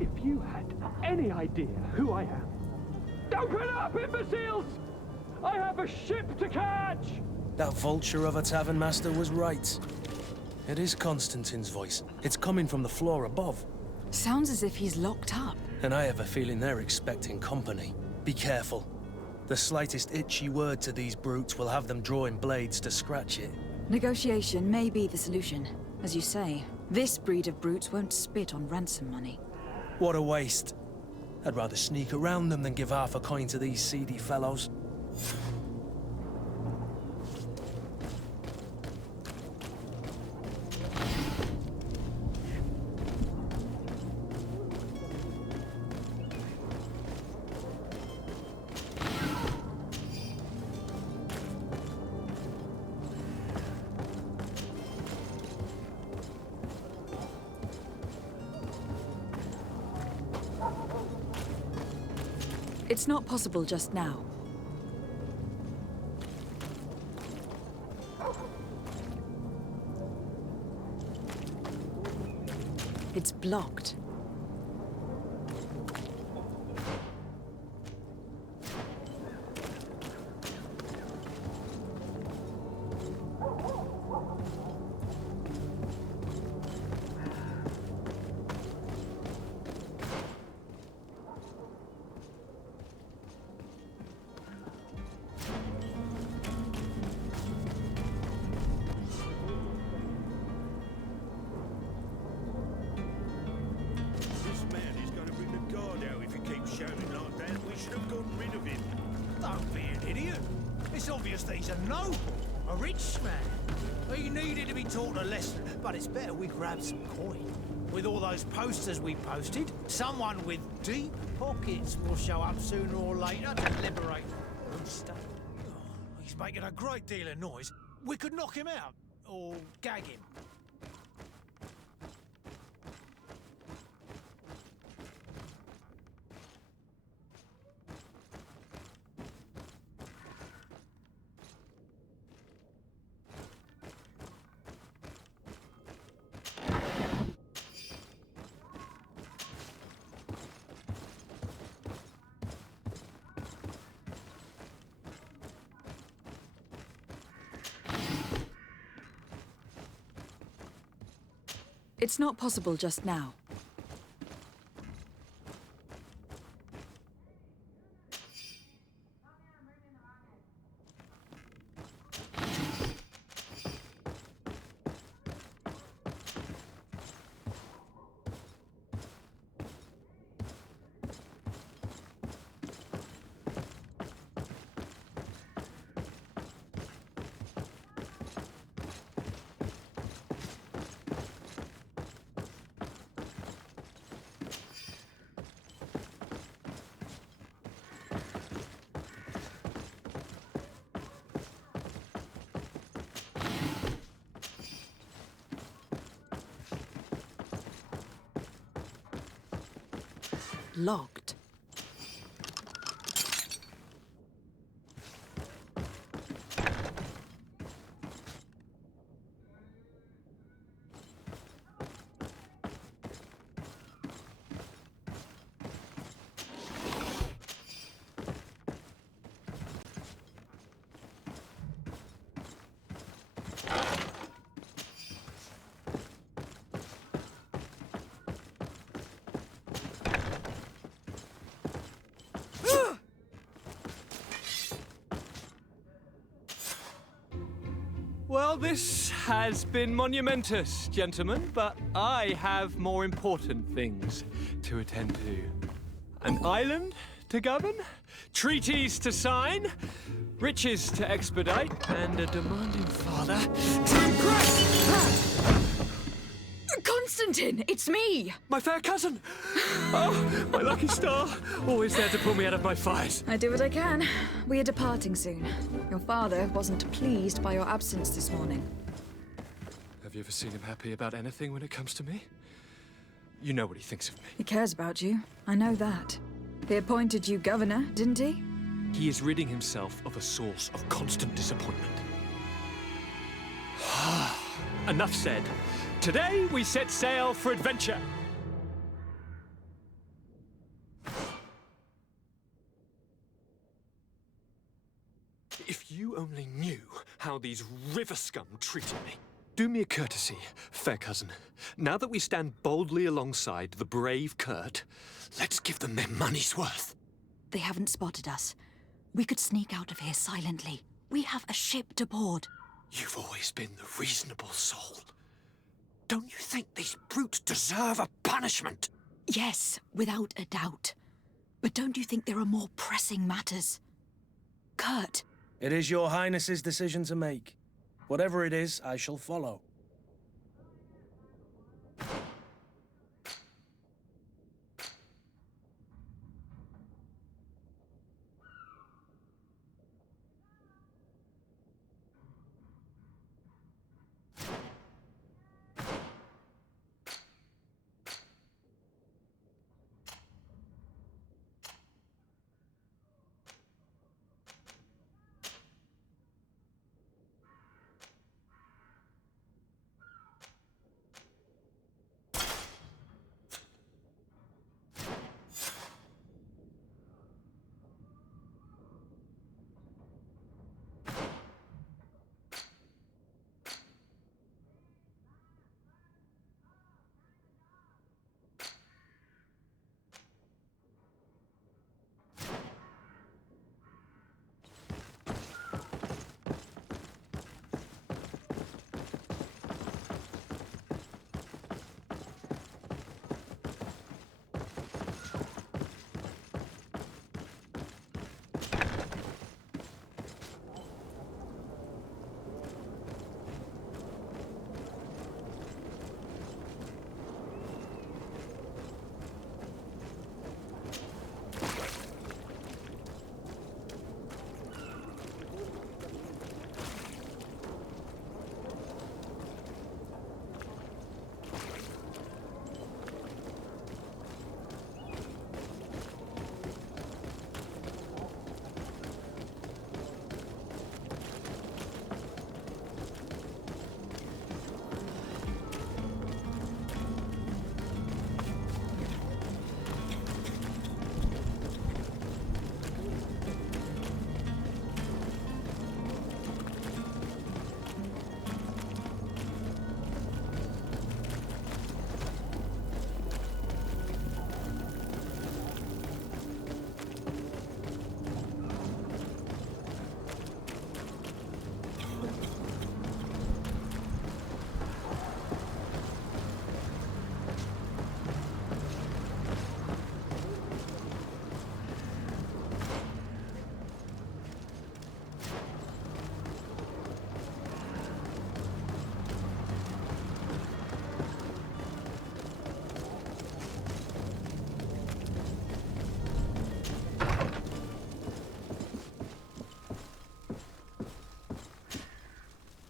If you had any idea who I am... Open up, imbeciles! I have a ship to catch! That vulture of a tavern master was right. It is Constantine's voice. It's coming from the floor above. Sounds as if he's locked up. And I have a feeling they're expecting company. Be careful. The slightest itchy word to these brutes will have them drawing blades to scratch it. Negotiation may be the solution. As you say, this breed of brutes won't spit on ransom money. What a waste. I'd rather sneak around them than give half a coin to these seedy fellows. It's not possible just now. It's blocked. It's obvious that he's a noble, a rich man. He needed to be taught a lesson, but it's better we grab some coin. With all those posters we posted, someone with deep pockets will show up sooner or later to liberate the state. He's making a great deal of noise. We could knock him out, or gag him. It's not possible just now. Locked. Well, this has been monumentous, gentlemen, but I have more important things to attend to. An island to govern, treaties to sign, riches to expedite, and a demanding father to impress! Constantine, it's me! My fair cousin! Oh, my lucky star! Always there to pull me out of my fires. I do what I can. We are departing soon. Your father wasn't pleased by your absence this morning. Have you ever seen him happy about anything when it comes to me? You know what he thinks of me. He cares about you. I know that. He appointed you governor, didn't he? He is ridding himself of a source of constant disappointment. Enough said. Today we set sail for adventure. If you only knew how these river scum treated me. Do me a courtesy, fair cousin. Now that we stand boldly alongside the brave Kurt, let's give them their money's worth. They haven't spotted us. We could sneak out of here silently. We have a ship to board. You've always been the reasonable soul. Don't you think these brutes deserve a punishment? Yes, without a doubt. But don't you think there are more pressing matters? Kurt. It is your highness's decision to make. Whatever it is, I shall follow.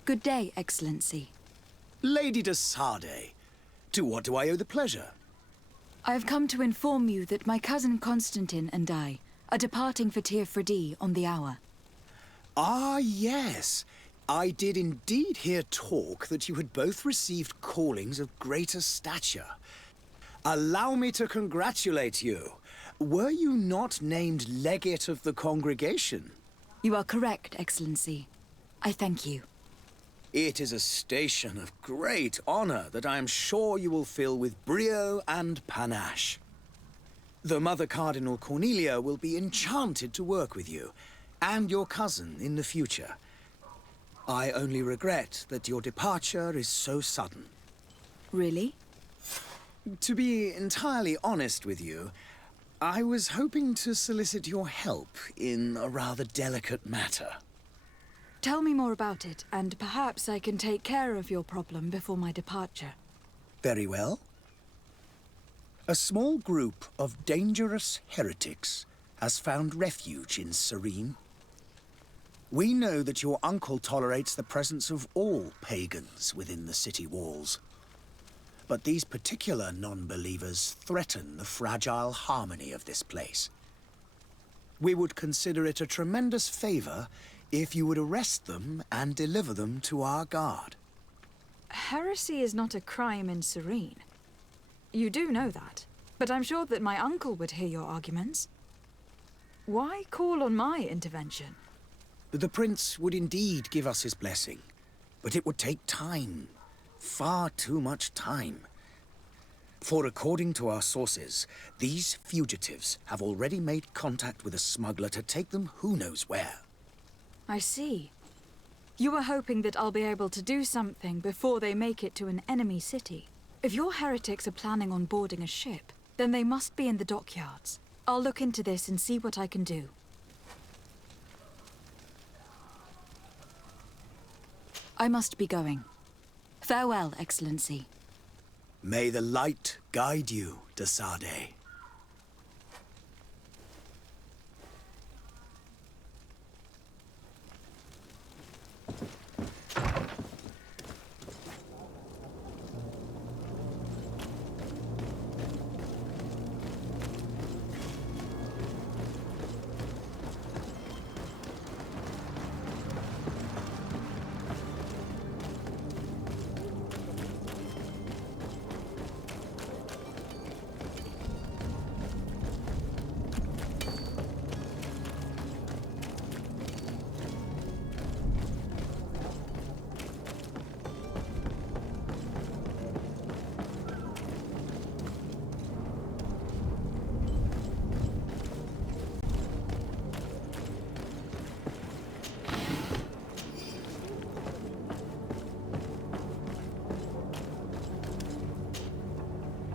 Good day, Excellency. Lady de Sardet, to what do I owe the pleasure? I have come to inform you that my cousin Constantine and I are departing for Tir Freddy on the hour. Ah, yes. I did indeed hear talk that you had both received callings of greater stature. Allow me to congratulate you. Were you not named legate of the congregation? You are correct, Excellency. I thank you. It is a station of great honor that I am sure you will fill with brio and panache. The Mother Cardinal Cornelia will be enchanted to work with you, and your cousin in the future. I only regret that your departure is so sudden. Really? To be entirely honest with you, I was hoping to solicit your help in a rather delicate matter. Tell me more about it, and perhaps I can take care of your problem before my departure. Very well. A small group of dangerous heretics has found refuge in Serene. We know that your uncle tolerates the presence of all pagans within the city walls. But these particular non-believers threaten the fragile harmony of this place. We would consider it a tremendous favor if you would arrest them and deliver them to our guard. Heresy is not a crime in Serene. You do know that, but I'm sure that my uncle would hear your arguments. Why call on my intervention? The prince would indeed give us his blessing, but it would take time. Far too much time. For according to our sources, these fugitives have already made contact with a smuggler to take them who knows where. I see. You were hoping that I'll be able to do something before they make it to an enemy city. If your heretics are planning on boarding a ship, then they must be in the dockyards. I'll look into this and see what I can do. I must be going. Farewell, Excellency. May the light guide you, de Sade.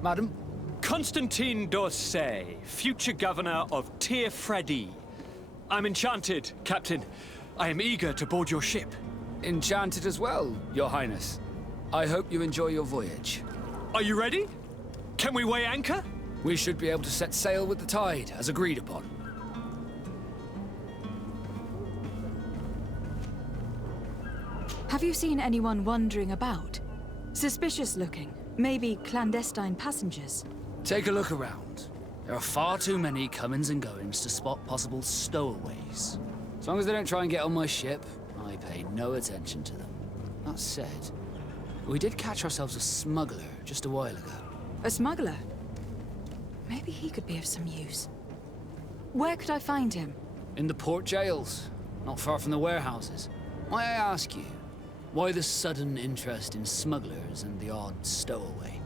Madam? Constantine d'Orsay, future governor of Tir Freddy. I'm enchanted, Captain. I am eager to board your ship. Enchanted as well, Your Highness. I hope you enjoy your voyage. Are you ready? Can we weigh anchor? We should be able to set sail with the tide, as agreed upon. Have you seen anyone wandering about? Suspicious looking. Maybe clandestine passengers. Take a look around. There are far too many comings and goings to spot possible stowaways. As long as they don't try and get on my ship, I pay no attention to them. That said, we did catch ourselves a smuggler just a while ago. A smuggler? Maybe he could be of some use. Where could I find him? In the port jails, not far from the warehouses. May I ask you, why the sudden interest in smugglers and the odd stowaway?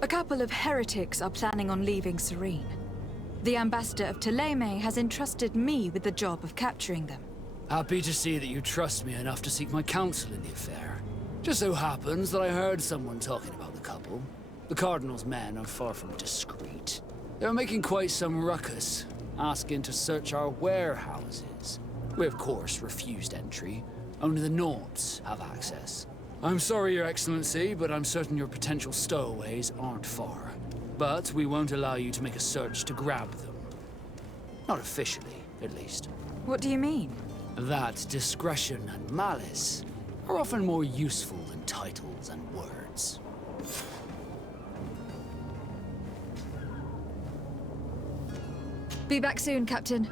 A couple of heretics are planning on leaving Serene. The ambassador of Ptolemy has entrusted me with the job of capturing them. Happy to see that you trust me enough to seek my counsel in the affair. Just so happens that I heard someone talking about the couple. The Cardinal's men are far from discreet. They're making quite some ruckus, asking to search our warehouses. We, of course, refused entry. Only the Nords have access. I'm sorry, Your Excellency, but I'm certain your potential stowaways aren't far. But we won't allow you to make a search to grab them. Not officially, at least. What do you mean? That discretion and malice are often more useful than titles and words. Be back soon, Captain.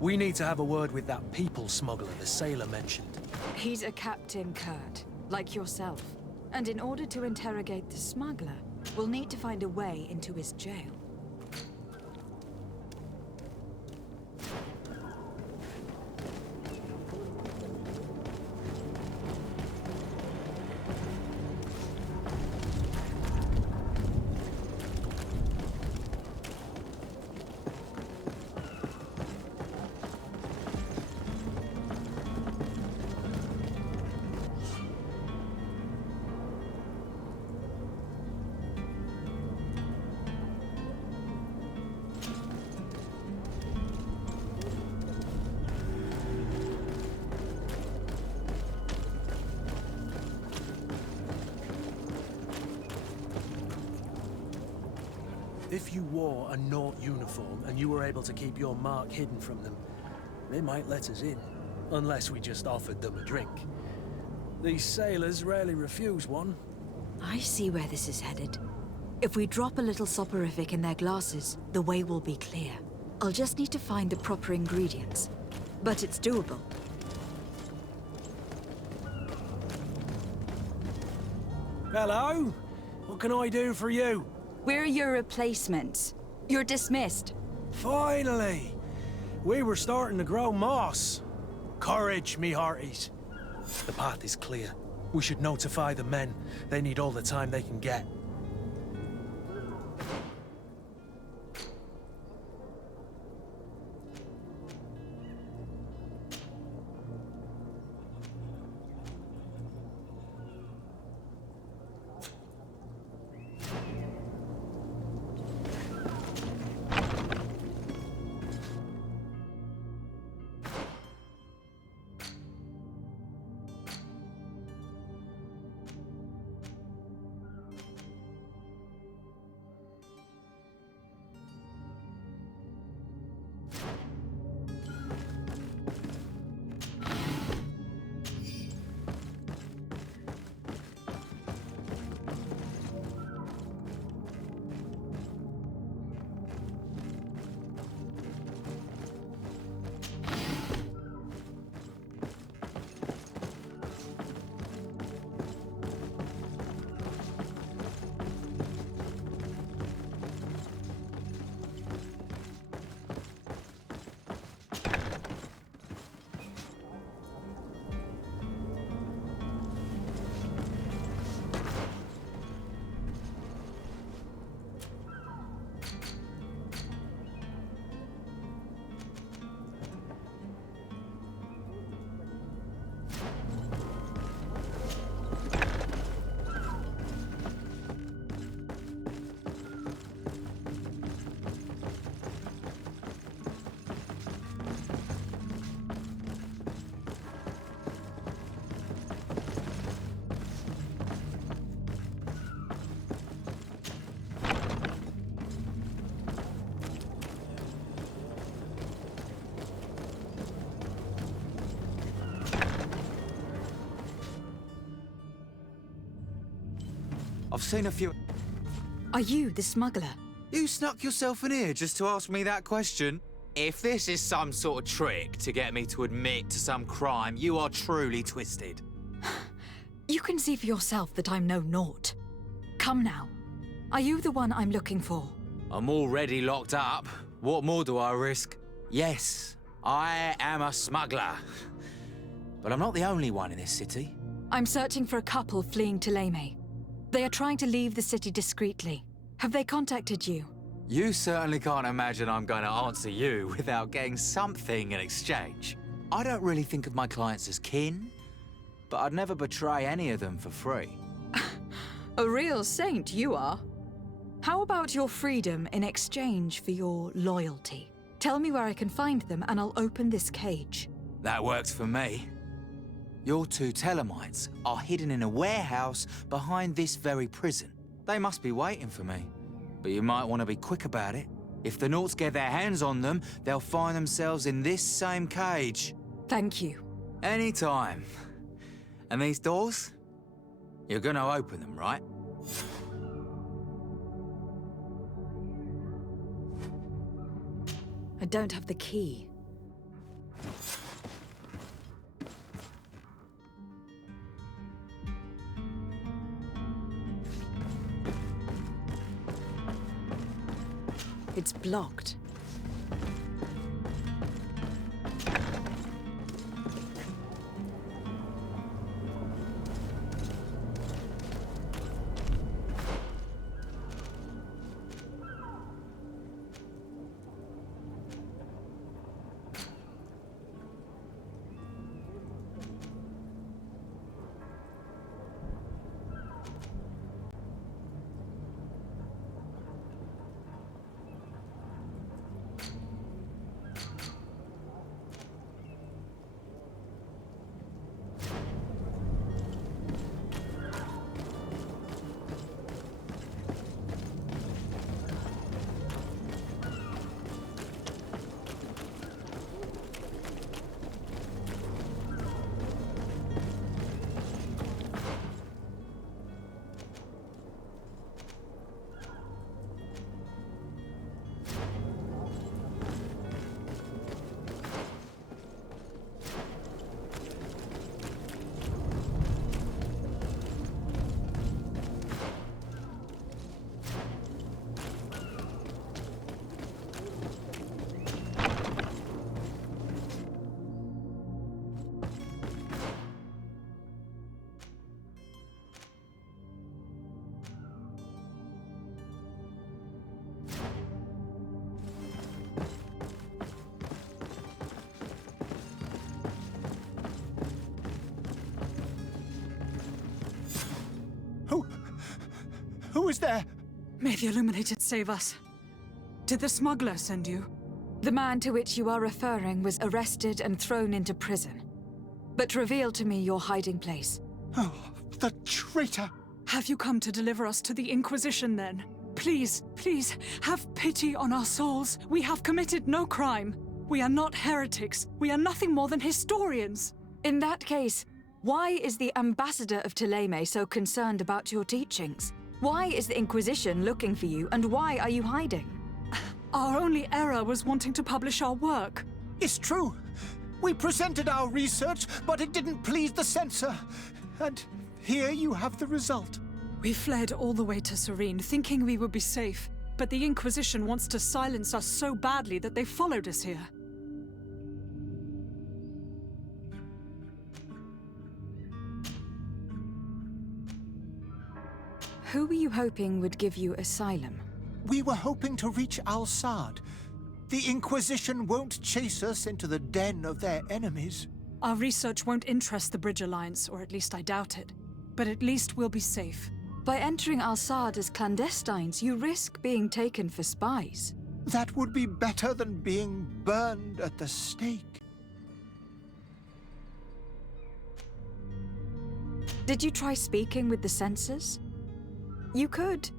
We need to have a word with that people smuggler the sailor mentioned. He's a Captain Kurt, like yourself. And in order to interrogate the smuggler, we'll need to find a way into his jail. If you wore a Nort uniform and you were able to keep your mark hidden from them, they might let us in. Unless we just offered them a drink. These sailors rarely refuse one. I see where this is headed. If we drop a little soporific in their glasses, the way will be clear. I'll just need to find the proper ingredients. But it's doable. Hello? What can I do for you? We're your replacements. You're dismissed. Finally! We were starting to grow moss. Courage, me hearties. The path is clear. We should notify the men. They need all the time they can get. I've seen a few... Are you the smuggler? You snuck yourself in here just to ask me that question? If this is some sort of trick to get me to admit to some crime, you are truly twisted. You can see for yourself that I'm no naught. Come now. Are you the one I'm looking for? I'm already locked up. What more do I risk? Yes, I am a smuggler. But I'm not the only one in this city. I'm searching for a couple fleeing to Leme. They are trying to leave the city discreetly. Have they contacted you? You certainly can't imagine I'm going to answer you without getting something in exchange. I don't really think of my clients as kin, but I'd never betray any of them for free. A real saint you are. How about your freedom in exchange for your loyalty? Tell me where I can find them and I'll open this cage. That works for me. Your two Telemites are hidden in a warehouse behind this very prison. They must be waiting for me. But you might want to be quick about it. If the Nauts get their hands on them, they'll find themselves in this same cage. Thank you. Anytime. And these doors? You're gonna open them, right? I don't have the key. It's blocked. Who is there? May the Illuminated save us. Did the smuggler send you? The man to which you are referring was arrested and thrown into prison. But reveal to me your hiding place. Oh, the traitor! Have you come to deliver us to the Inquisition then? Please, please, have pity on our souls. We have committed no crime. We are not heretics. We are nothing more than historians. In that case, why is the ambassador of Thélème so concerned about your teachings? Why is the Inquisition looking for you, and why are you hiding? Our only error was wanting to publish our work. It's true. We presented our research, but it didn't please the censor. And here you have the result. We fled all the way to Serene, thinking we would be safe. But the Inquisition wants to silence us so badly that they followed us here. Who were you hoping would give you asylum? We were hoping to reach Al-Sad. The Inquisition won't chase us into the den of their enemies. Our research won't interest the Bridge Alliance, or at least I doubt it. But at least we'll be safe. By entering Al-Sad as clandestines, you risk being taken for spies. That would be better than being burned at the stake. Did you try speaking with the censors? You could.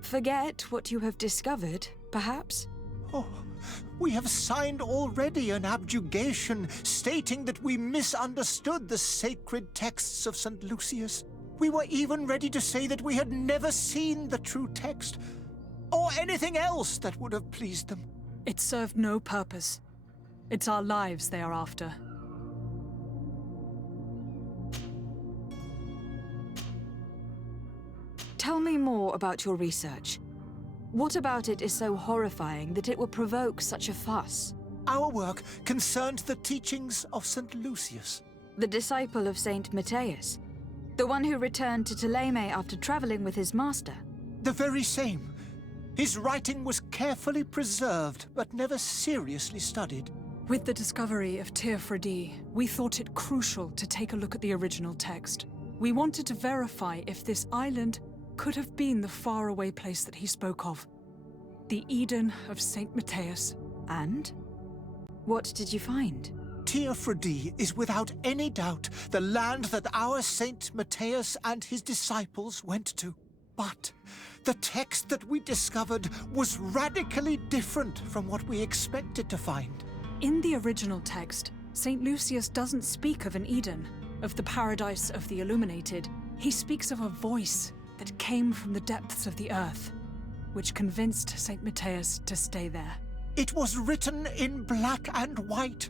Forget what you have discovered, perhaps. Oh, we have signed already an abjugation stating that we misunderstood the sacred texts of St. Lucius. We were even ready to say that we had never seen the true text, or anything else that would have pleased them. It served no purpose. It's our lives they are after. Tell me more about your research. What about it is so horrifying that it will provoke such a fuss? Our work concerned the teachings of St. Lucius. The disciple of Saint Matthias? The one who returned to Thélème after traveling with his master? The very same. His writing was carefully preserved, but never seriously studied. With the discovery of Teofredi, we thought it crucial to take a look at the original text. We wanted to verify if this island could have been the faraway place that he spoke of. The Eden of Saint Matthias. And? What did you find? Teofredi is without any doubt the land that our Saint Matthias and his disciples went to. But the text that we discovered was radically different from what we expected to find. In the original text, St. Lucius doesn't speak of an Eden, of the paradise of the illuminated. He speaks of a voice that came from the depths of the earth, which convinced St. Matthias to stay there. It was written in black and white,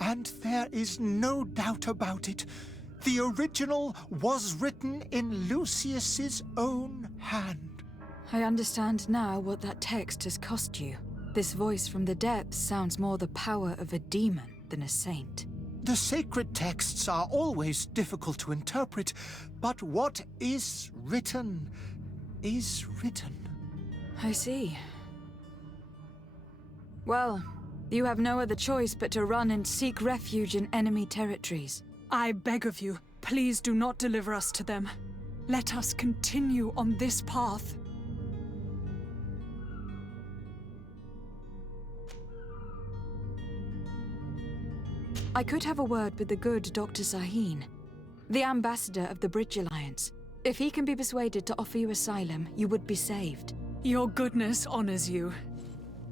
and there is no doubt about it. The original was written in Lucius's own hand. I understand now what that text has cost you. This voice from the depths sounds more the power of a demon than a saint. The sacred texts are always difficult to interpret, but what is written is written. I see. Well, you have no other choice but to run and seek refuge in enemy territories. I beg of you, please do not deliver us to them. Let us continue on this path. I could have a word with the good Dr. Sahin, the ambassador of the Bridge Alliance. If he can be persuaded to offer you asylum, you would be saved. Your goodness honors you.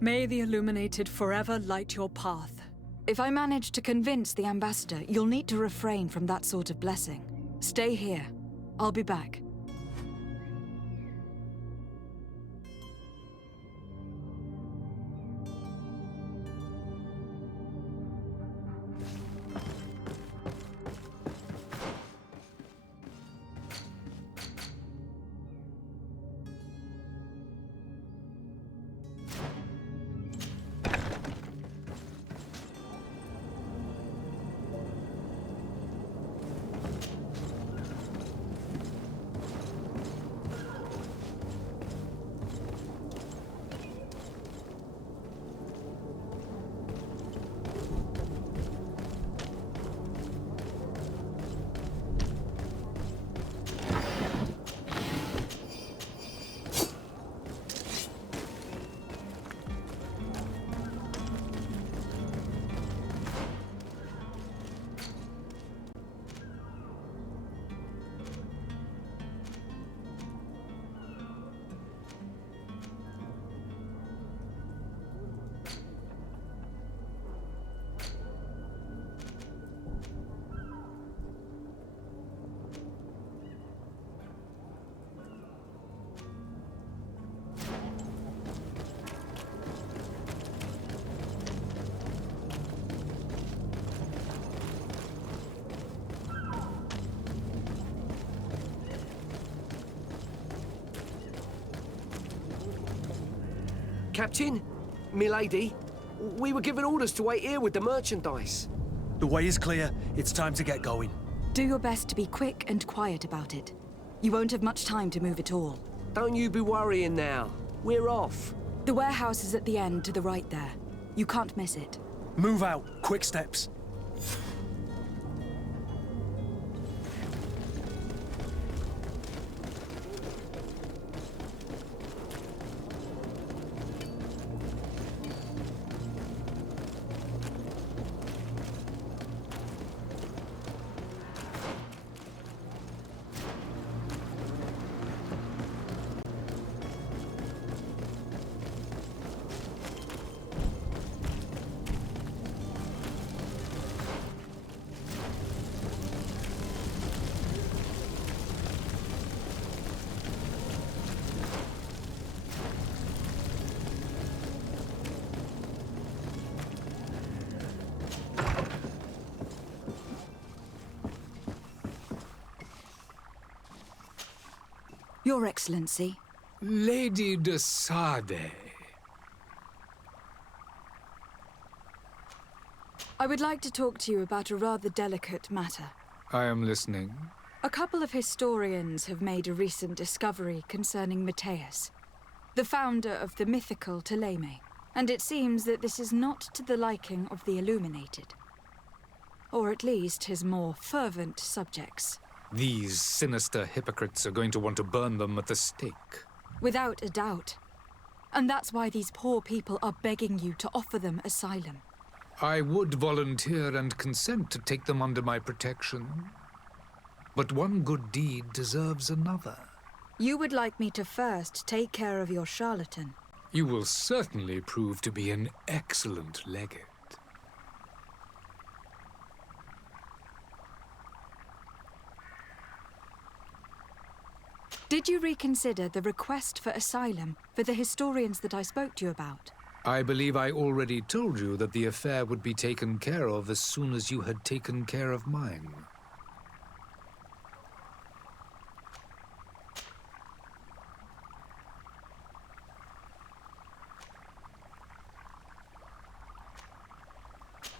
May the Illuminated forever light your path. If I manage to convince the ambassador, you'll need to refrain from that sort of blessing. Stay here. I'll be back. Captain, milady, we were given orders to wait here with the merchandise. The way is clear. It's time to get going. Do your best to be quick and quiet about it. You won't have much time to move it all. Don't you be worrying now. We're off. The warehouse is at the end to the right there. You can't miss it. Move out. Quick steps. Your Excellency. Lady de Sade. I would like to talk to you about a rather delicate matter. I am listening. A couple of historians have made a recent discovery concerning Matthias, the founder of the mythical Ptolemy, and it seems that this is not to the liking of the Illuminated. Or at least his more fervent subjects. These sinister hypocrites are going to want to burn them at the stake. Without a doubt. And that's why these poor people are begging you to offer them asylum. I would volunteer and consent to take them under my protection. But one good deed deserves another. You would like me to first take care of your charlatan. You will certainly prove to be an excellent legate. Did you reconsider the request for asylum for the historians that I spoke to you about? I believe I already told you that the affair would be taken care of as soon as you had taken care of mine.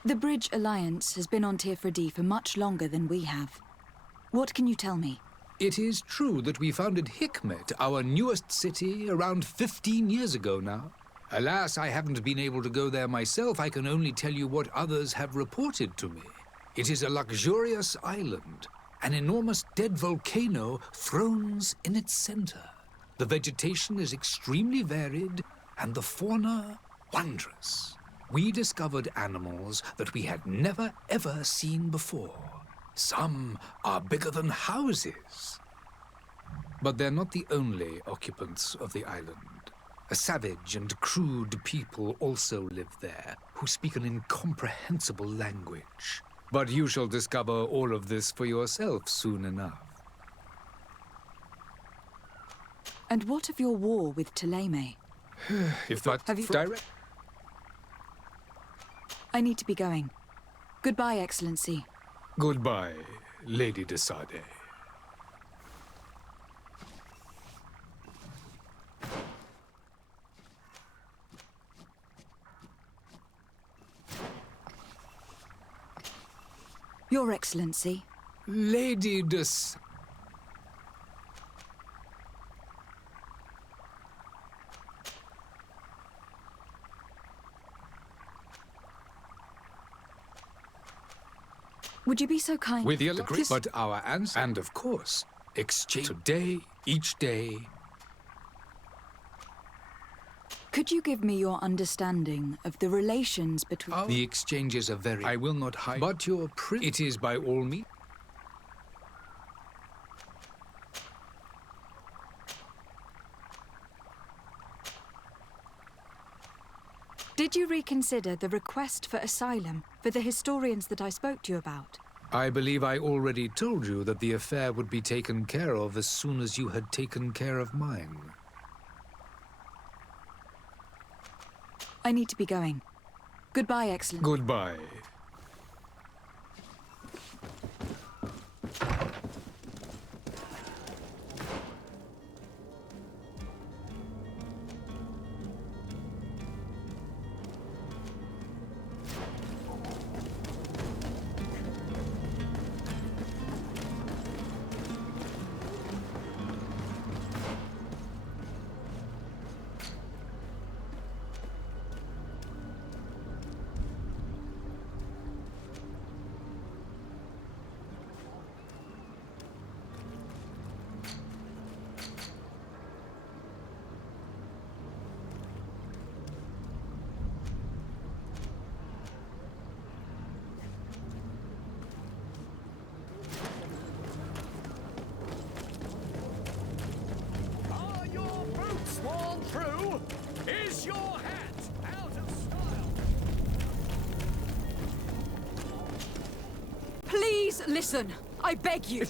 The Bridge Alliance has been on Tirfredi for much longer than we have. What can you tell me? It is true that we founded Hikmet, our newest city, around 15 years ago now. Alas, I haven't been able to go there myself. I can only tell you what others have reported to me. It is a luxurious island. An enormous dead volcano thrones in its center. The vegetation is extremely varied, and the fauna wondrous. We discovered animals that we had never, ever seen before. Some are bigger than houses. But they're not the only occupants of the island. A savage and crude people also live there, who speak an incomprehensible language. But you shall discover all of this for yourself soon enough. And what of your war with Ptolemy? If that Have you- direct... I need to be going. Goodbye, Excellency. Goodbye, Lady de Sade. Your Excellency. Lady de S... Would you be so kind? With the degree, but our answer, and of course, exchange today, each day. Could you give me your understanding of the relations between... The exchanges are very... I will not hide, but your it is by all means. Did you reconsider the request for asylum for the historians that I spoke to you about? I believe I already told you that the affair would be taken care of as soon as you had taken care of mine. I need to be going. Goodbye, Excellency. Goodbye. Just listen. I beg you.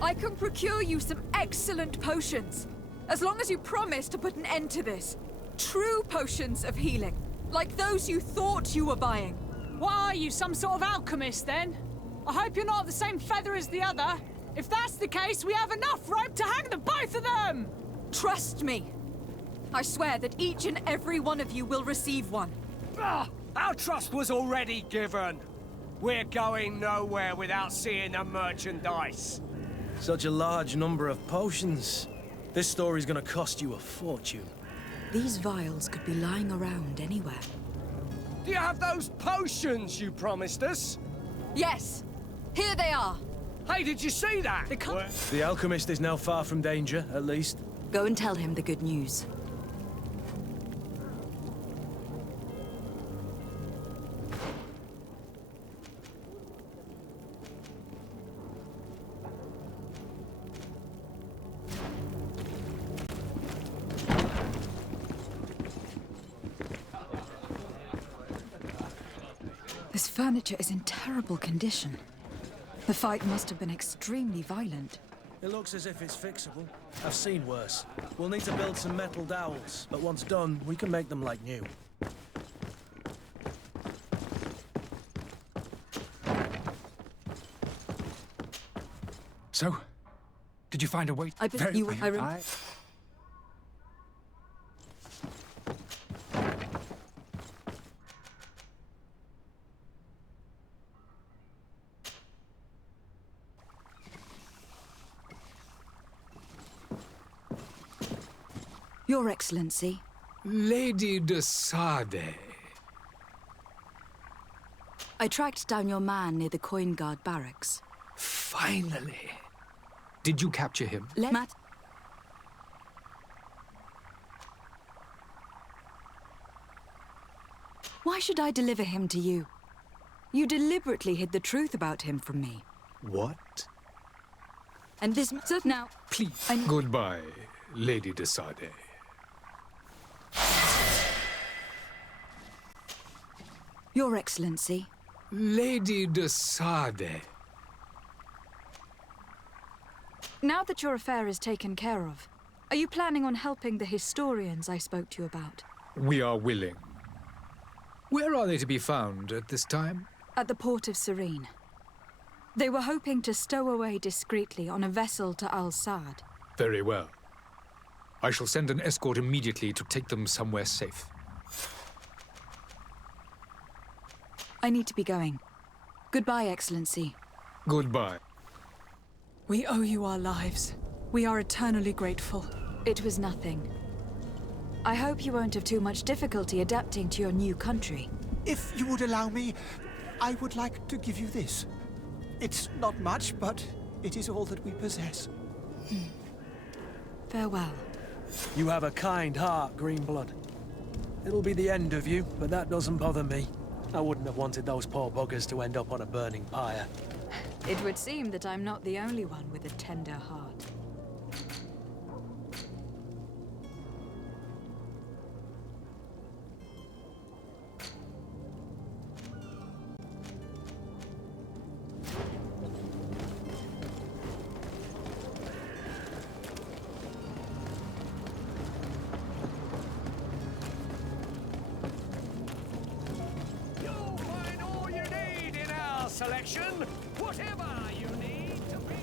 I can procure you some excellent potions. As long as you promise to put an end to this. True potions of healing. Like those you thought you were buying. What are you, some sort of alchemist then? I hope you're not the same feather as the other. If that's the case, we have enough rope to hang the both of them! Trust me. I swear that each and every one of you will receive one. Our trust was already given. We're going nowhere without seeing the merchandise. Such a large number of potions. This story's gonna cost you a fortune. These vials could be lying around anywhere. Do you have those potions you promised us? Yes. Here they are. Hey, did you see that? The alchemist is now far from danger, at least. Go and tell him the good news. This furniture is in terrible condition. The fight must have been extremely violent. It looks as if it's fixable. I've seen worse. We'll need to build some metal dowels, but once done, we can make them like new. So, did you find a way? I bet you. Your Excellency. Lady de Sade. I tracked down your man near the Coin Guard barracks. Finally. Did you capture him? Matt. Why should I deliver him to you? You deliberately hid the truth about him from me. What? And this now. Please. Goodbye, Lady de Sade. Your Excellency. Lady de Sade. Now that your affair is taken care of, are you planning on helping the historians I spoke to you about? We are willing. Where are they to be found at this time? At the port of Serene. They were hoping to stow away discreetly on a vessel to Al-Sad. Very well. I shall send an escort immediately to take them somewhere safe. I need to be going. Goodbye, Excellency. Goodbye. We owe you our lives. We are eternally grateful. It was nothing. I hope you won't have too much difficulty adapting to your new country. If you would allow me, I would like to give you this. It's not much, but it is all that we possess. Farewell. You have a kind heart, Greenblood. It'll be the end of you, but that doesn't bother me. I wouldn't have wanted those poor buggers to end up on a burning pyre. It would seem that I'm not the only one with a tender heart. Selection, whatever you need to be.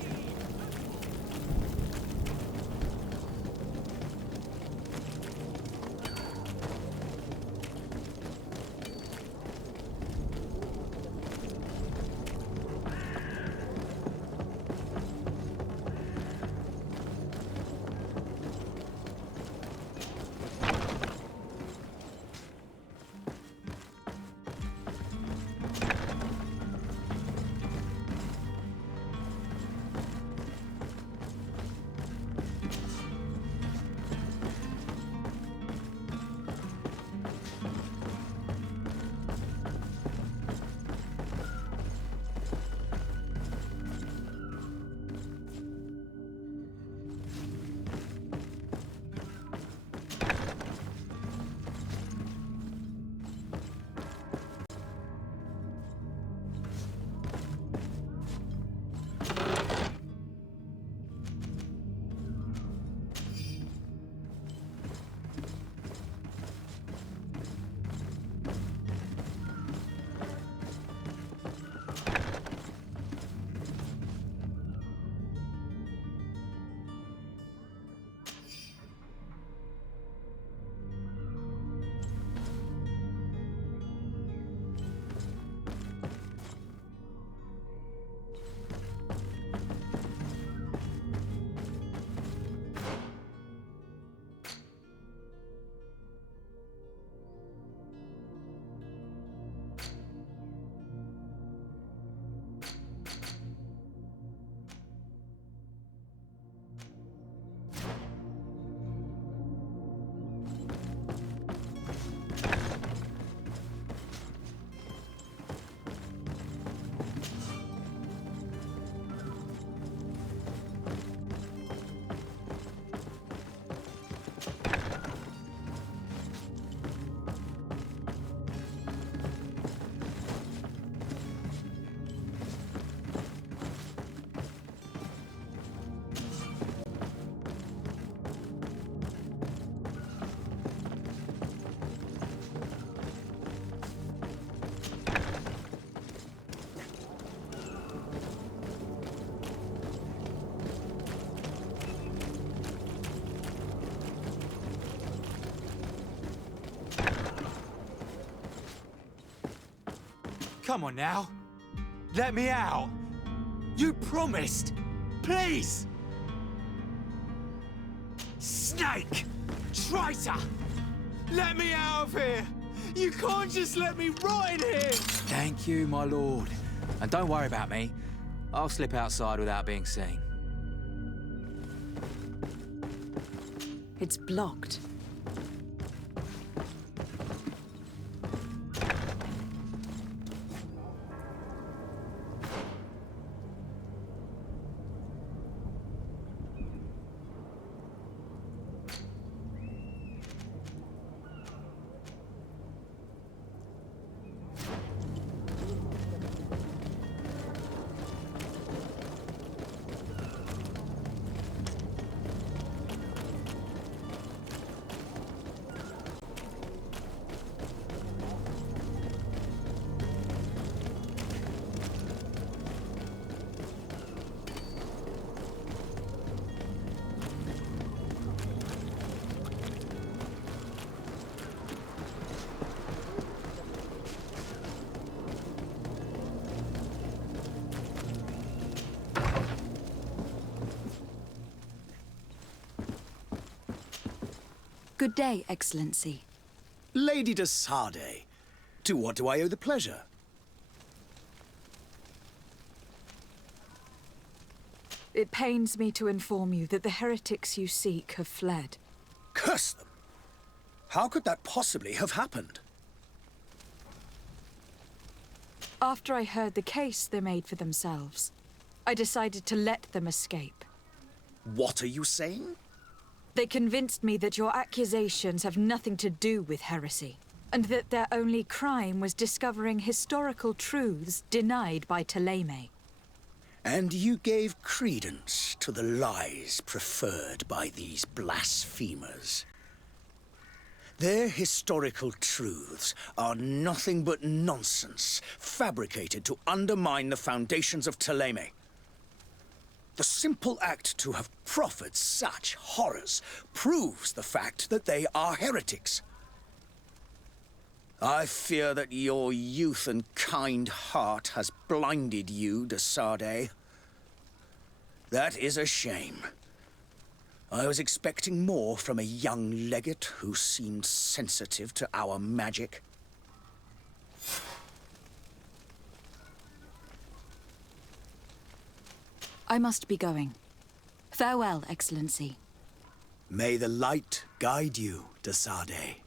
Come on now. Let me out. You promised. Please. Snake! Traitor! Let me out of here! You can't just let me rot in here! Thank you, my lord. And don't worry about me. I'll slip outside without being seen. It's blocked. Good day, Excellency. Lady de Sardet, to what do I owe the pleasure? It pains me to inform you that the heretics you seek have fled. Curse them! How could that possibly have happened? After I heard the case they made for themselves, I decided to let them escape. What are you saying? They convinced me that your accusations have nothing to do with heresy, and that their only crime was discovering historical truths denied by Ptolemy. And you gave credence to the lies preferred by these blasphemers. Their historical truths are nothing but nonsense, fabricated to undermine the foundations of Ptolemy. The simple act to have proffered such horrors proves the fact that they are heretics. I fear that your youth and kind heart has blinded you, de Sardet. That is a shame. I was expecting more from a young legate who seemed sensitive to our magic. I must be going. Farewell, Excellency. May the light guide you, de Sardet.